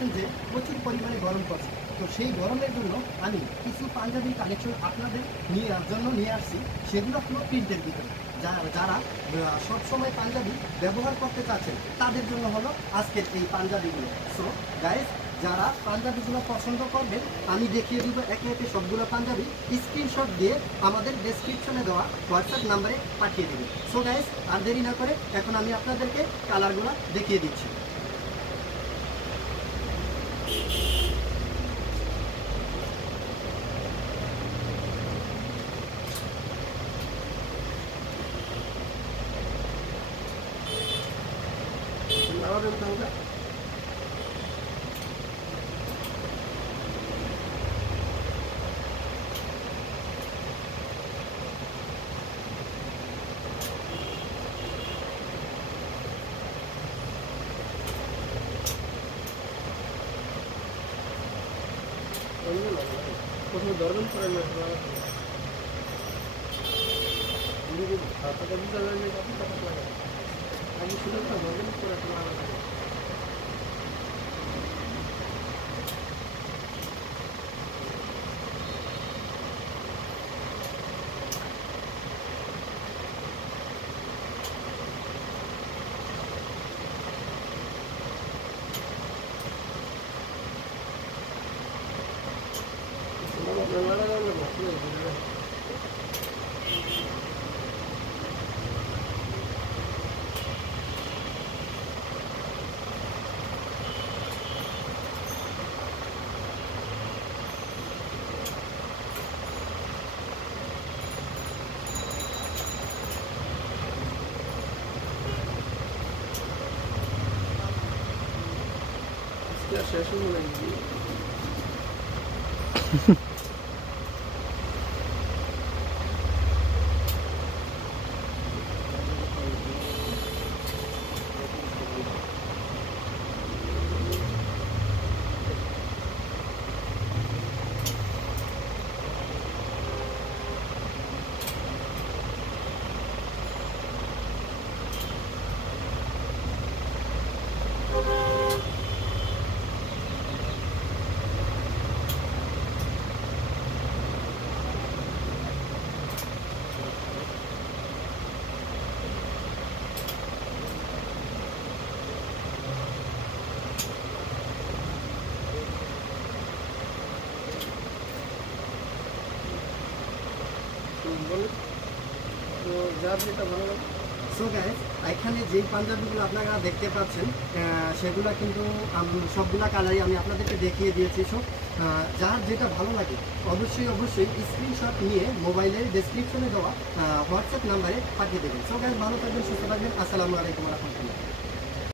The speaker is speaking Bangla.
পাচ্ছেন যে প্রচুর পরিমাণে গরম পড়ছে। তো সেই গরমের জন্য আমি কিছু পাঞ্জাবি কালেকশন আপনাদের জন্য নিয়ে আসছি। সেগুলো হলো প্রিন্টের ভিতরে। যারা সবসময় পাঞ্জাবি ব্যবহার করতে চাচ্ছেন তাদের জন্য হলো আজকের এই পাঞ্জাবিগুলো। সো গাইস, যারা পাঞ্জাবিগুলো পছন্দ করবেন আমি দেখিয়ে দিব একে একে সবগুলো পাঞ্জাবি, স্ক্রিনশট দিয়ে আমাদের ডেসক্রিপশনে দেওয়া হোয়াটসঅ্যাপ নাম্বারে পাঠিয়ে দেবেন। সো গাইস, আর দেরি না করে এখন আমি আপনাদেরকে কালারগুলো দেখিয়ে দিচ্ছি। প্রথমে দরকার পড়ে না আমি শুনে তো দরকার করে শেষ হয়ে লাগবে। তো যার যেটা ভালো লাগে। সো গাইস, এখানে যেই পাঞ্জাবিগুলো আপনারা দেখতে পাচ্ছেন সেগুলো কিন্তু সবগুলা কালারই আমি আপনাদেরকে দেখিয়ে দিয়েছি। সো যার যেটা ভালো লাগে অবশ্যই স্ক্রিনশট নিয়ে মোবাইলের ডেসক্রিপশনে দেওয়া হোয়াটসঅ্যাপ নাম্বারে পাঠিয়ে দেবেন। সো গাইস, ভালো থাকবেন, সুস্থ থাকবেন। আসসালামু আলাইকুম ওয়া রাহমাতুল্লাহ।